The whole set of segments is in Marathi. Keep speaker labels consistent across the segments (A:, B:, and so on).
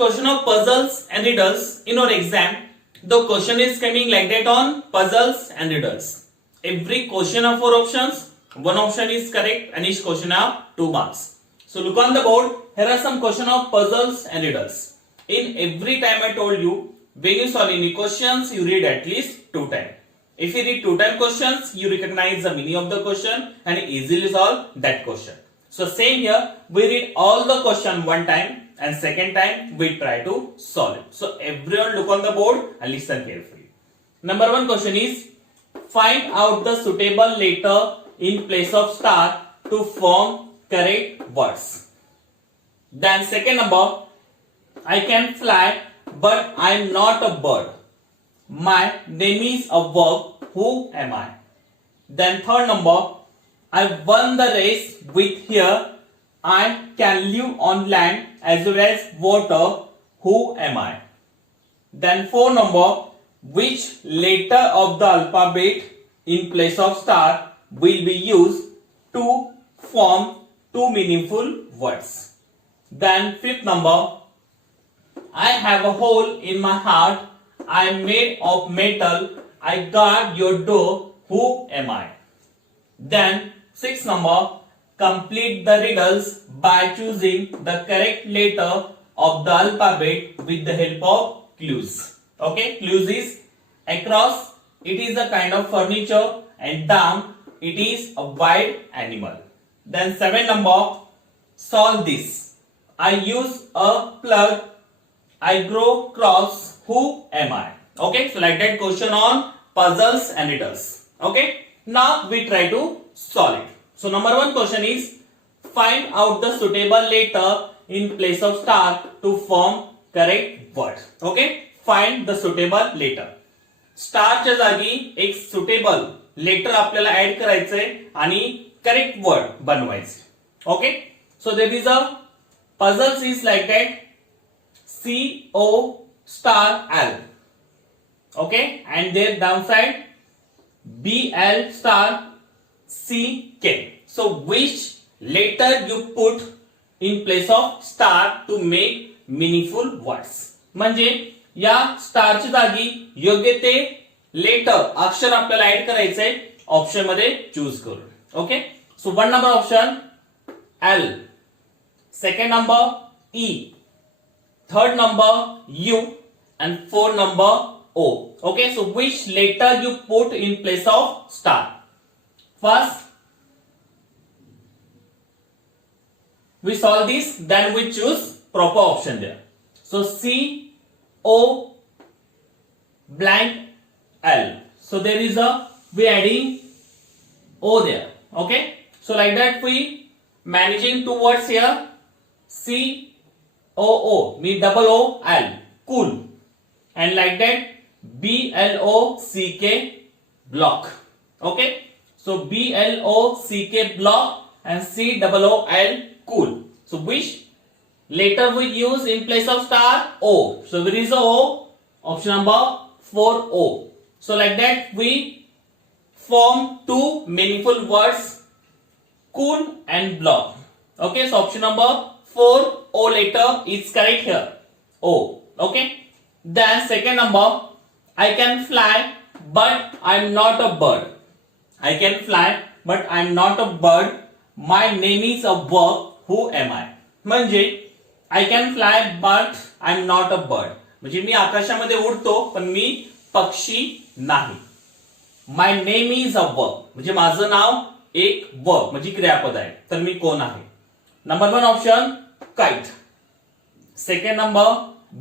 A: question of puzzles and riddles in our exam. The question is coming like that on puzzles and riddles. Every question of four options, one option is correct and each question have two marks. So look on the board. Here are some question of puzzles and riddles. In every time I told you, when you solve any questions, you read at least two times. If you read two time questions, you recognize the meaning of the question and easily solve that question. So same here, we read all the question one time and second time we try to solve it. So everyone look on the board and listen carefully. Number one question is find out the suitable letter in place of star to form correct words. Then second number, I can fly but I am not a bird. My name is a verb. Who am I? Then third number, I won the race with here. I can live on land as well as water. Who am I? Then four number, which letter of the alphabet in place of star will be used to form two meaningful words? Then fifth number, I have a hole in my heart. I am made of metal. I guard your door. Who am I? Then, sixth number, complete the riddles by choosing the correct letter of the alphabet with the help of clues. Okay, clues is across, it is a kind of furniture, and down, it is a wild animal. Then, seven number, solve this. I use a plug I grow crops. Who am I? Okay, so like that question on puzzles and riddles. Okay, now we try to solve it. So number one question is find out the suitable letter in place of star to form correct word. Okay, find the suitable letter. स्टारच्या जागी एक सुटेबल लेटर आपल्याला ऍड करायचंय आणि करेक्ट वर्ड बनवायचे okay so there is a puzzles is like that C O star L okay and there down side B L star C K. So which letter you put in place of star to make meaningful words? म्हणजे या स्टारच्या जागी योग्य ते लेटर अक्षर आपल्याला ऍड करायचंय ऑप्शनमध्ये चूज करून okay so one number option L second number E third number U and four number O okay so which letter you put in place of star First, we solve this, then we choose proper option there. So C O blank L. So there is a we adding O there. Okay, so like that we managing two words here. C O O mean double O L cool and like that B L O C K block okay so B L O C K block and C double O L cool so which letter we use in place of star O so where is O option number 4 O so like that we form two meaningful words cool and block okay so option number 4 O letter is correct here. O. Okay. Then second number, I can fly, but I'm not a bird. I can fly, but I'm not a bird. My name is a verb. Who am I? म्हणजे I can fly but I am not a bird म्हणजे मी आकाशामध्ये उडतो पण मी पक्षी नाही. My name is a verb म्हणजे माझं नाव एक वर्ब म्हणजे क्रियापद आहे. तर मी कोण आहे? Number one option kite second number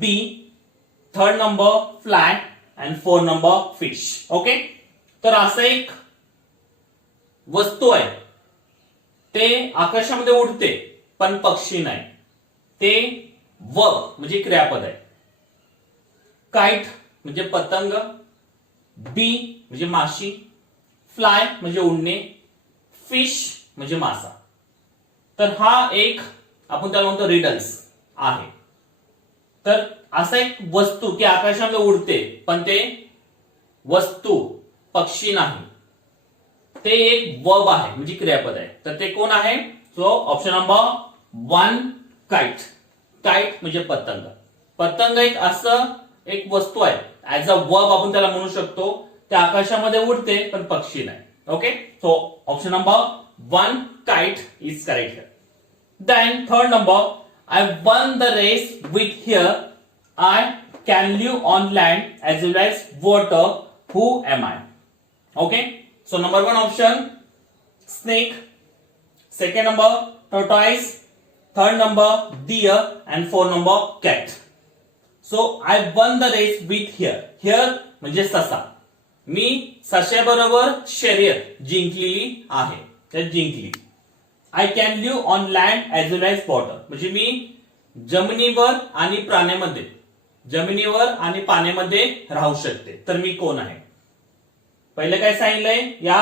A: bee third number fly and four number fish okay तर असं एक वस्तू आहे. ते आकाशामध्ये उडते पण पक्षी नाही. ते व म्हणजे क्रियापद आहे. काइट म्हणजे पतंग बी म्हणजे माशी फ्लाय म्हणजे उडणे फिश म्हणजे मासा. तर हा एक आपण त्याला म्हणतो रिडल्स आहे. तर असा एक वस्तू की आकाशामध्ये उडते पण ते वस्तू पक्षी नाही. ते एक वर्ब आहे म्हणजे क्रियापद आहे. तर ते कोण आहे? So option number one kite kite म्हणजे पतंग. पतंग एक असं एक वस्तू आहे. ऍज अ वर्ब आपण त्याला म्हणू शकतो. ते आकाशामध्ये उडते पण पक्षी नाही. Okay so option number one kite is correct then third number I won the race with hare I can live on land as well as water who am I okay so number one option snake. Second number, tortoise. Third number, deer. And four number, cat. So I won the race with here. Here म्हणजे ससा. मी सशाबरोबर शर्यत जिंकलेली आहे. तर जिंकली. I can live on land as well as water म्हणजे मी जमिनीवर आणि प्राण्यामध्ये जमिनीवर आणि पाण्यामध्ये राहू शकते तर मी कोण आहे पहिलं काय सांगितलंय? या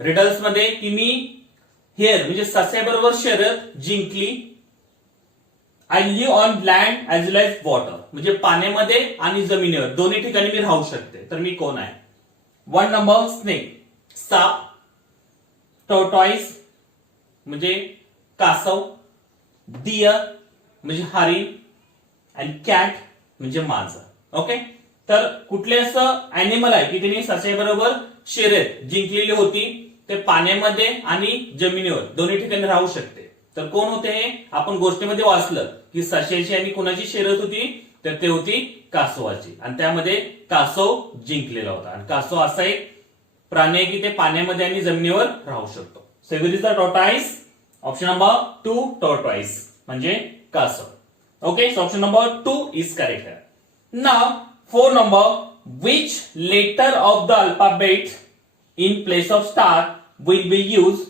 A: रिटर्न्समध्ये की मी हेअर म्हणजे सस्याबरोबर शर्यत जिंकली. I live on land as well as water म्हणजे पाण्यामध्ये आणि जमिनीवर. दोन्ही ठिकाणी मी राहू शकते. तर मी कोण आहे? वन नंबर स्नेक साप टोटॉईस म्हणजे कासव डियर म्हणजे हरिण आणि कॅट म्हणजे माझं. ओके तर कुठले असं अॅनिमल आहे की त्यांनी सस्याबरोबर शर्यत जिंकलेली होती ते पाण्यामध्ये आणि जमिनीवर दोन्ही ठिकाणी राहू शकते. तर कोण होते हे? आपण गोष्टीमध्ये वाचलं की सशेची आणि कोणाची शर्यत होती तर ते होती कासवाची. आणि त्यामध्ये कासव जिंकलेला होता. आणि कासव असा एक प्राणी आहे की ते पाण्यामध्ये आणि जमिनीवर राहू शकतो. Saver is tortoise option number two tortoise म्हणजे कासव. Okay option number two is correct now four number which letter of the alphabet in place of star will be used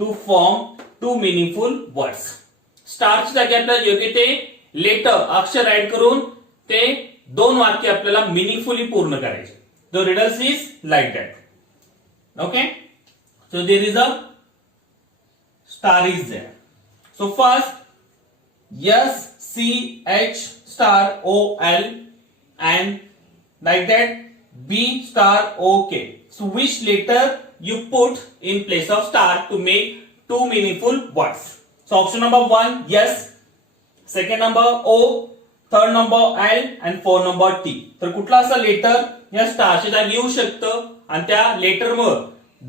A: to form two meaningful words. स्टारच्या जागी आपल्याला योग्य ते लेटर अक्षर ऍड करून ते दोन वाक्य आपल्याला मिनिंगफुली पूर्ण करायचे. The riddles is like that okay so there is a star is there so first S C H star O L and like that B star OK. So which letter you put in place of star to make two meaningful words? So option number one, yes. Second number O, third number L and four number T. तर कुठला असा लेटर या स्टारच्या जागी येऊ शकतं आणि त्या लेटरवर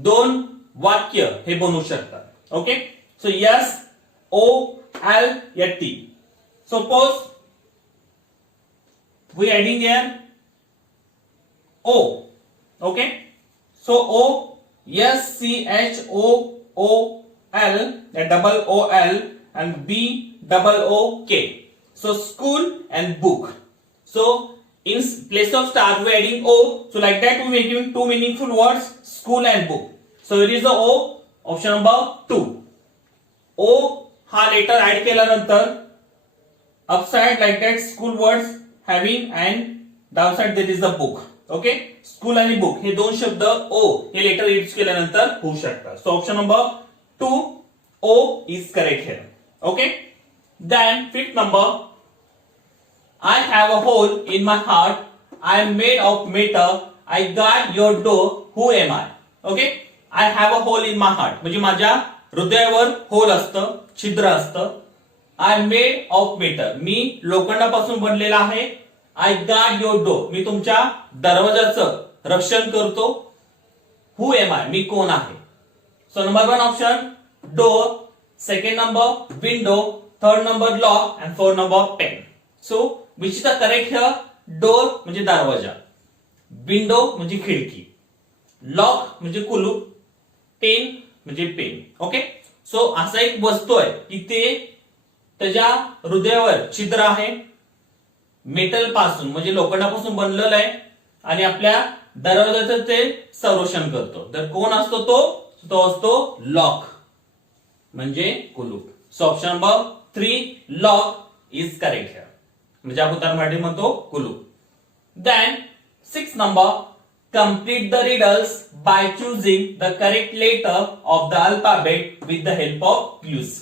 A: दोन वाक्य हे बनवू शकतात okay so yes O L या T suppose we adding here O. Okay. So O S C H O O L a double O L and B double O K. So school and book. So in place of star we adding O. So like that we making two meaningful words school and book. So it is the O option number two. O हा लेटर ऍड केल्यानंतर upside like that school Having and down side that is the book okay school आणि बुक हे दोन शब्द ओ हे लेटर युज केल्यानंतर होऊ शकतात. So option number two O is correct here okay then fifth number I have a hole in my heart I am made of metal I guard your door who am I okay I have a hole in my heart म्हणजे माझ्या हृदयावर होल असतं छिद्र असतं. आय मेड ऑफ मेटर मी लोखंडापासून बनलेला आहे. आय गार्ड युअर डोर मी तुमच्या दरवाजाचं रक्षण करतो. हु एम आय मी कोण आहे? So number one option door second number window third number lock and four number pen so which is the correct here door म्हणजे दरवाजा. विंडो म्हणजे खिडकी. लॉक म्हणजे कुलूप. पेन म्हणजे पेन ओके सो असा एक वस्तू आहे. की ते त्याच्या हृदयावर छिद्र आहे. मेटलपासून म्हणजे लोखंडापासून बनलेलं आहे. आणि आपल्या दरवाजाचं ते संरक्षण करतो. तर कोण असतो तो? तो असतो लॉक. म्हणजे कुलूप. So option number three lock is correct म्हणजे आपण त्याला मराठी म्हणतो कुलूप. Then six number complete the riddles by choosing the correct letter of the alphabet with the help of clues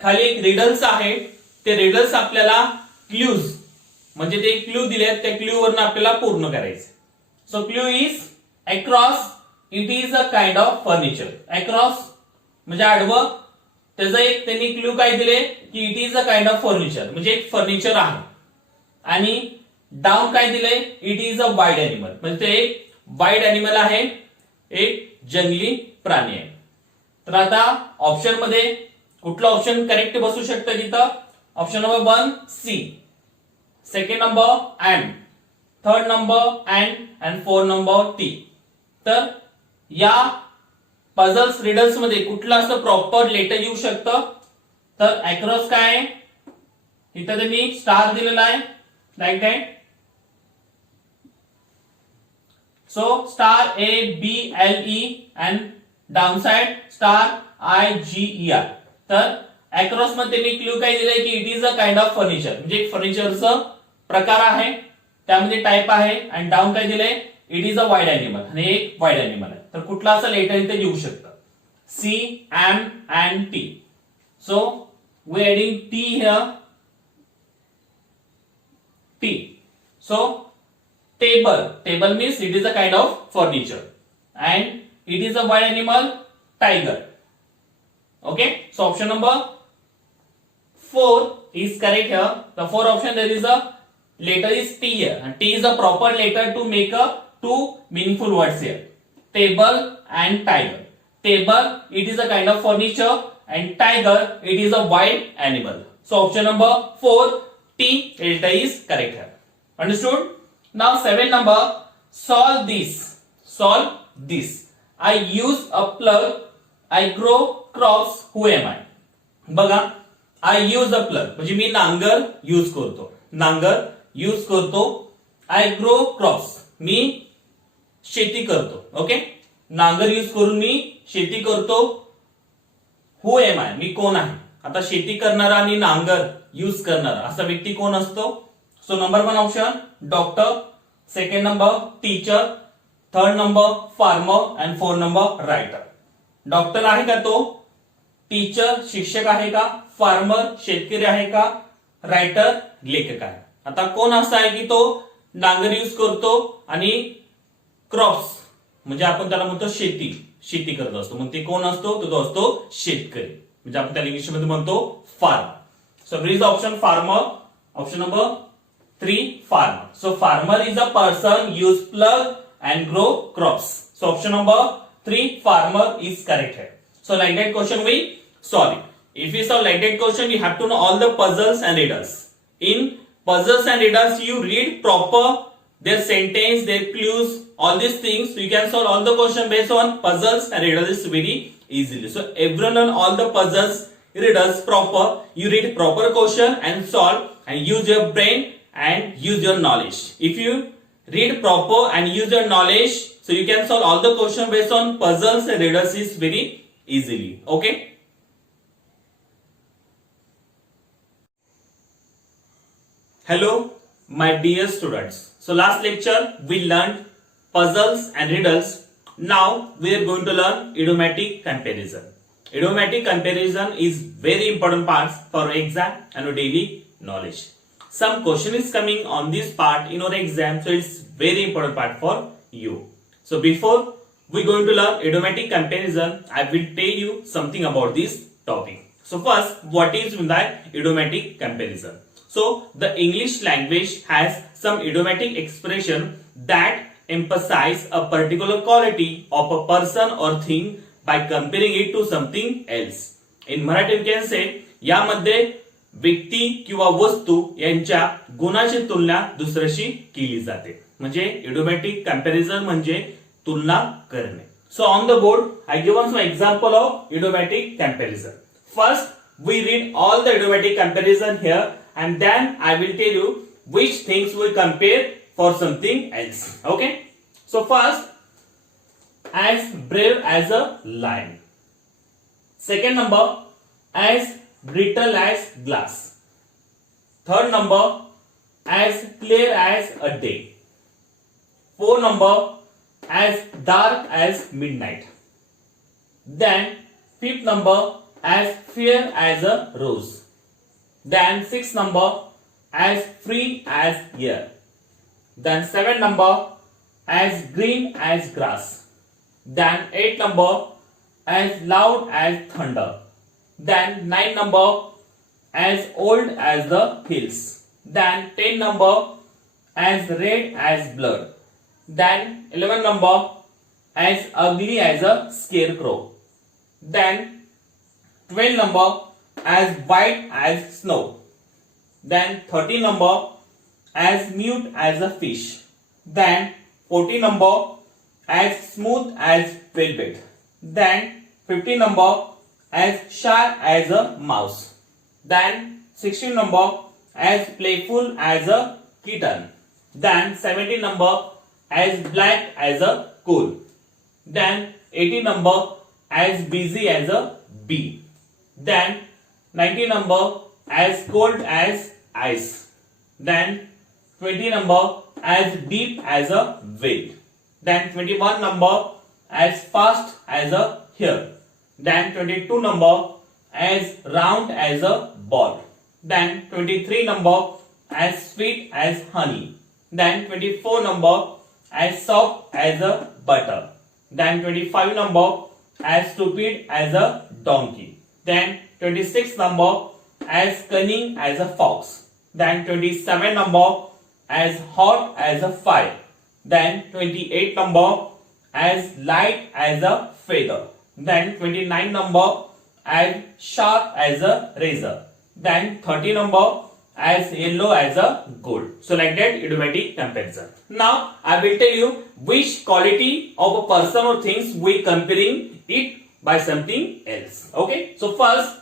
A: खाली एक रिडल्स आहे. ते रिडल्स आपल्याला क्ल्यूज म्हणजे ते क्ल्यू दिले त्या क्ल्यू वरनं आपल्याला पूर्ण करायचं. So clue is across it is a kind of furniture across म्हणजे आडवं त्याचं एक त्यांनी क्ल्यू काय दिले? की it is a kind of furniture म्हणजे एक फर्निचर आहे. आणि डाऊन काय दिलंय it is a wild animal म्हणजे ते एक वाईड अॅनिमल आहे एक जंगली प्राणी आहे. तर आता ऑप्शनमध्ये कुठलं ऑप्शन करेक्ट बसू शकतं तिथं option number one C second number and third number and and four number T तर या पझल्स रिडल्समध्ये कुठलं असं प्रॉपर लेटर येऊ शकतं? तर अक्रॉस काय आहे? इथं त्यांनी स्टार दिलेला आहे. Like that so star A B L E and down side star I G E R तर अक्रॉसमध्ये त्यांनी क्ल्यू काय दिलाय की it is a kind of furniture म्हणजे एक फर्निचरचं प्रकार आहे त्यामध्ये टाईप आहे आणि डाऊन काय दिलंय? It is a wild animal आणि एक वाईड अॅनिमल आहे. तर कुठला असं लेटर इथे येऊ शकतं? C M and T so we adding T here T so table table means it is a kind of furniture and it is a wild animal tiger okay? So option number 4 is correct here. The four option there is a letter is t here. And t is a proper letter to make a two meaningful words here. Table and tiger. Table it is a kind of furniture. And tiger it is a wild animal. So option number 4 t letter is correct here. Understood? Now seven number solve this. Solve this. I use a plug. I grow crops who am I बघा आय यूज अ प्लग म्हणजे मी नांगर यूज करतो. नांगर यूज करतो. आय ग्रो क्रॉप्स मी शेती करतो. ओके नांगर यूज करून मी शेती करतो. हु एम आय मी कोण आहे? आता शेती करणारा आणि नांगर यूज करणारा असा व्यक्ती कोण असतो? So number one option doctor second number teacher third number farmer and fourth number writer doctor आहे का तो? टीचर शिक्षक आहे का? फार्मर शेतकरी आहे का? रायटर लेखक आहे. आता कोण असा आहे की तो नांगर यूज करतो आणि क्रॉप्स म्हणजे आपण त्याला म्हणतो शेती शेती करत असतो. मग ते कोण असतो? तो तो असतो शेतकरी. म्हणजे आपण त्याला इंग्लिशमध्ये म्हणतो farm so is option farmer option number three farmer so farmer is a person use plug and grow crops so option number three farmer is correct आहे So like that question we solve it. If we solve like that question, you have to know all the puzzles and riddles. In puzzles and riddles, you read proper their sentence, their clues, all these things. You can solve all the question based on puzzles and riddles very easily. So everyone learn all the puzzles, riddles proper. You read proper question and solve and use your brain and use your knowledge. If you read proper and use your knowledge, so you can solve all the question based on puzzles and riddles is very easily. Okay. Hello, my dear students. So last lecture we learned puzzles and riddles. Now we are going to learn idiomatic comparison. Idiomatic comparison is very important part for exam and your daily knowledge. Some question is coming on this part in your exam, so it's very important part for you. So before we going to learn idiomatic comparison, I will tell you something about this topic. So first, what is the idiomatic comparison? So the English language has some idiomatic expression that emphasize a particular quality of a person or thing by comparing it to something else. In Marathi we can say यामध्ये व्यक्ती किंवा वस्तू यांच्या गुणाची तुलना दुसऱ्याशी केली जाते म्हणजे इडोमॅटिक कंपॅरिझन म्हणजे तुलना करणे so on the board I give some example of idiomatic comparison first we read all the idiomatic comparison here and then I will tell you which things we compare for something else okay so first as brave as a lion. Second number, as brittle as glass. Third number, as clear as a day. Four number, as dark as midnight. Then fifth number, as fair as a rose. Then sixth number, as free as air. Then seven number, as green as grass. Then eight number as loud as thunder. Then nine number as old as the hills. Then 10 number as red as blood. Then 11 number as ugly as a scarecrow. Then 12 number as white as snow. Then 30 number as mute as a fish. Then 40 number as smooth as velvet. Then 50 number as shy as a mouse. Then 16 number as playful as a kitten. Then 17 number as black as a coal. Then 80 number as busy as a bee. Then 90 number as cold as ice. Then 20 number as deep as a whale. Then 21 number as fast as a hare. Then 22 number as round as a ball. Then 23 number as sweet as honey. Then 24 number as soft as a butter. Then 25 number as stupid as a donkey. Then 26 number as cunning as a fox. Then 27 number as hot as a fire. Then 28 number as light as a feather. Then 29 number as sharp as a razor. Then 30 number as yellow as a gold. So like that idiomatic comparison. Now I will tell you which quality of a person or things we comparing it by something else. Okay. So first